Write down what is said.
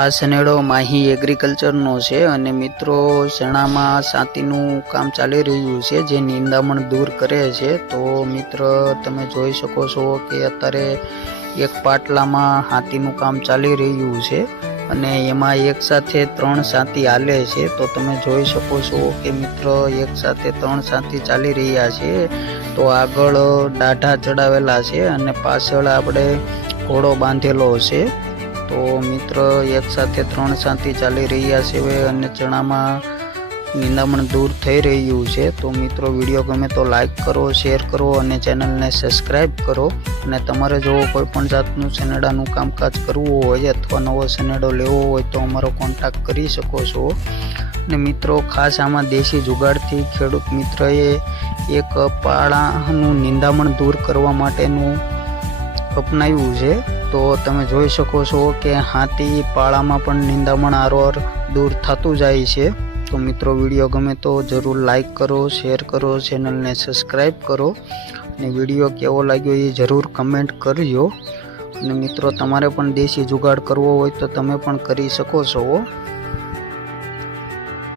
આ સનેડો માહી એગ્રીકલ્ચરનો છે અને મિત્રો ચણામાં સાતીનું કામ ચાલી રહ્યું છે જે નિંદામણ દૂર કરે છે। તો મિત્ર તમે જોઈ શકો છો કે અત્યારે એક પાટલામાં હાથીનું કામ ચાલી રહ્યું છે અને એમાં એક સાથે 3 સાથી હાલે છે। તો તમે જોઈ શકો છો કે મિત્ર એક સાથે 3 સાથી ચાલી રહ્યા છે। તો આગળ દાઢા ચડાવેલા છે અને પાછળ આપણે ઘોડો બાંધેલો છે। તો મિત્ર એક સાથે 3 સાથી ચાલી રહ્યા છે અને ચણામાં નિંદામણ દૂર થઈ રહ્યું છે। તો મિત્રો વિડીયો ગમે તો લાઈક કરો, શેર કરો અને ચેનલને સબસ્ક્રાઈબ કરો। અને તમારે જો કોઈ પણ જાતનું સનેડાનું કામકાજ કરવું હોય અથવા નવો સનેડો લેવો હોય તો અમારો કોન્ટેક્ટ કરી શકો છો। અને મિત્રો ખાસ આમાં દેશી જુગાડથી ખેડૂત મિત્રએ એક પાળાનું નિંદામણ દૂર કરવા માટેનું અપનાવ્યું છે। તો તમે જોઈ શકો છો કે હાથી પાળામાં પણ નિંદામણ આરોર દૂર થતું જાય છે। તો મિત્રો વિડીયો ગમે તો જરૂર લાઈક કરો, શેર કરો, ચેનલને સબસ્ક્રાઈબ કરો અને વિડીયો કેવો લાગ્યો એ જરૂર કમેન્ટ કરજો। અને મિત્રો તમારે પણ દેશી જુગાડ કરવો હોય તો તમે પણ કરી શકો છો।